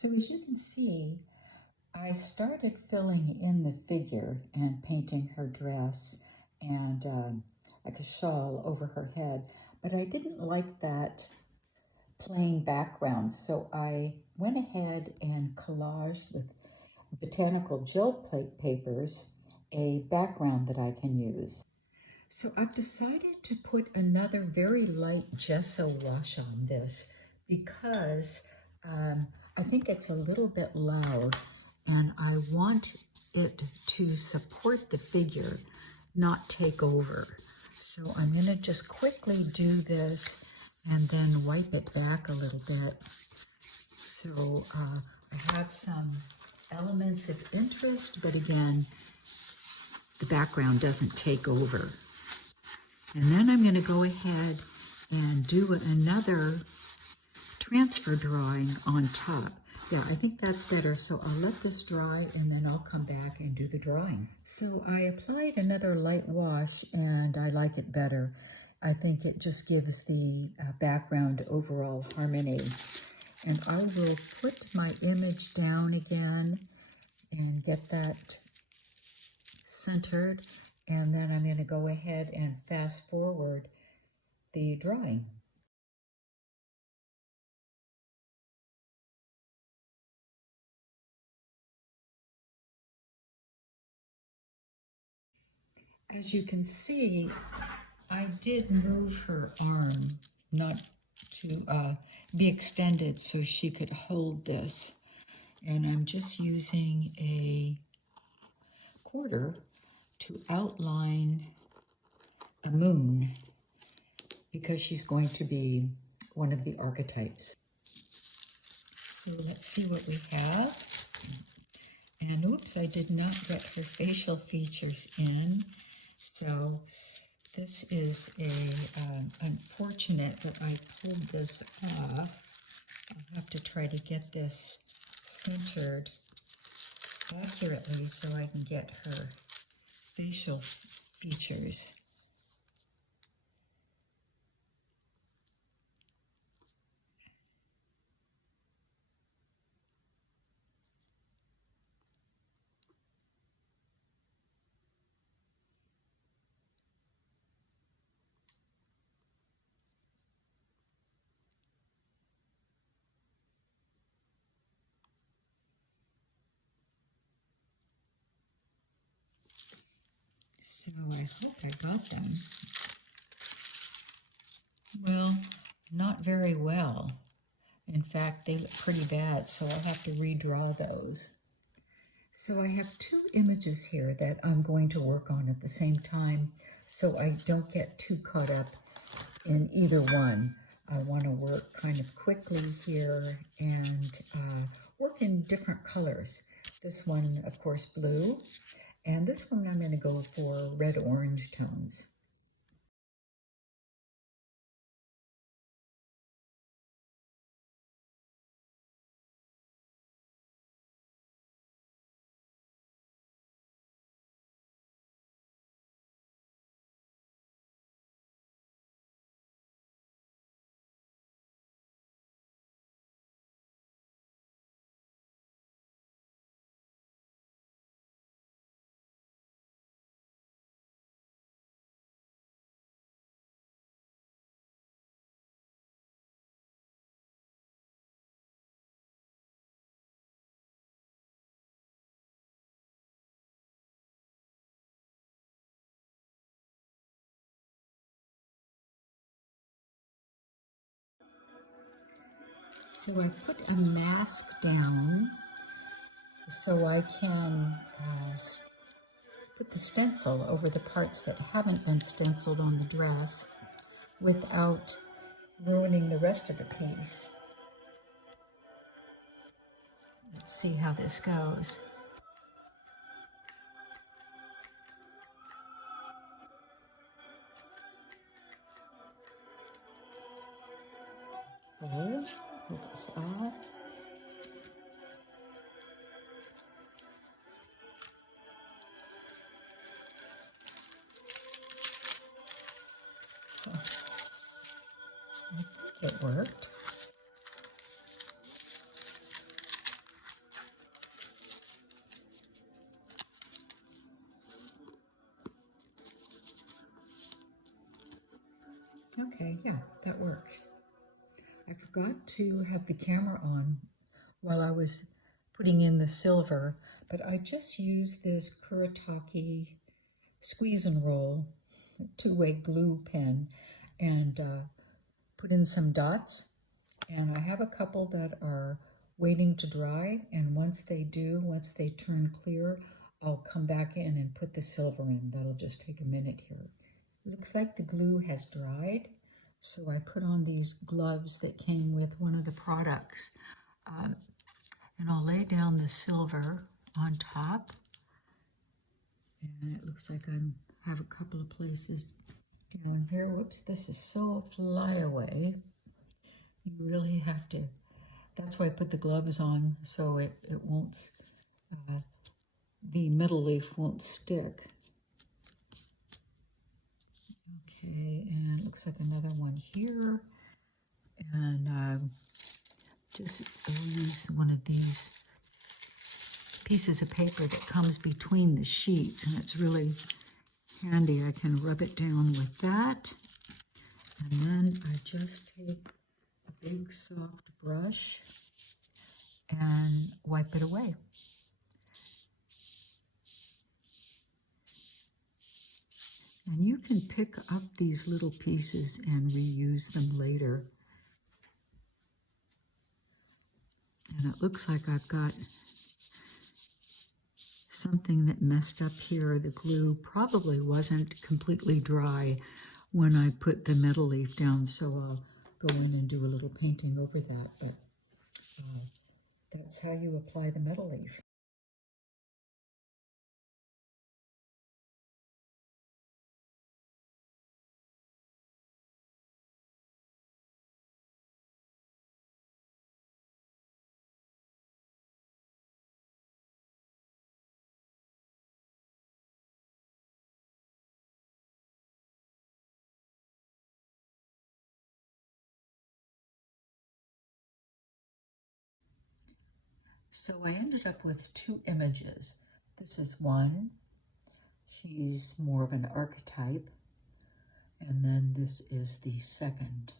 So as you can see, I started filling in the figure and painting her dress and like a shawl over her head, but I didn't like that plain background, so I went ahead and collaged with botanical gel plate papers a background that I can use. So I've decided to put another very light gesso wash on this because I think it's a little bit loud and I want it to support the figure, not take over. So I'm going to just quickly do this and then wipe it back a little bit. So I have some elements of interest, but again, the background doesn't take over. And then I'm going to go ahead and do another transfer drawing on top. Yeah, I think that's better. So I'll let this dry and then I'll come back and do the drawing. So I applied another light wash and I like it better. I think it just gives the background overall harmony. And I will put my image down again and get that centered. And then I'm going to go ahead and fast forward the drawing. As you can see, I did move her arm not to be extended so she could hold this. And I'm just using a quarter to outline a moon because she's going to be one of the archetypes. So let's see what we have. And oops, I did not get her facial features in. So this is unfortunate that I pulled this off. I'll have to try to get this centered accurately so I can get her facial features. So I hope I got them. Well, not very well. In fact, they look pretty bad, so I'll have to redraw those. So I have two images here that I'm going to work on at the same time, so I don't get too caught up in either one. I want to work kind of quickly here and work in different colors. This one, of course, blue, and this one I'm going to go for red-orange tones. So I put a mask down so I can put the stencil over the parts that haven't been stenciled on the dress without ruining the rest of the piece. Let's see how this goes. Pull this off. I think it worked. Okay, yeah, that worked. I forgot to have the camera on while I was putting in the silver, but I just used this Kuretake squeeze and roll two-way glue pen and put in some dots. And I have a couple that are waiting to dry, and once they turn clear, I'll come back in and put the silver in. That'll just take a minute here. Looks like the glue has dried, so I put on these gloves that came with one of the products. And I'll lay down the silver on top. And it looks like I have a couple of places down here. Whoops, this is so flyaway. You really have to, that's why I put the gloves on, so it won't, the middle leaf won't stick. Okay, and it looks like another one here. And just use one of these pieces of paper that comes between the sheets, and it's really handy. I can rub it down with that, and then I just take a big soft brush and wipe it away. And you can pick up these little pieces and reuse them later. And it looks like I've got something that messed up here. The glue probably wasn't completely dry when I put the metal leaf down, so I'll go in and do a little painting over that. But that's how you apply the metal leaf. So I ended up with two images. This is one. She's more of an archetype. And then this is the second.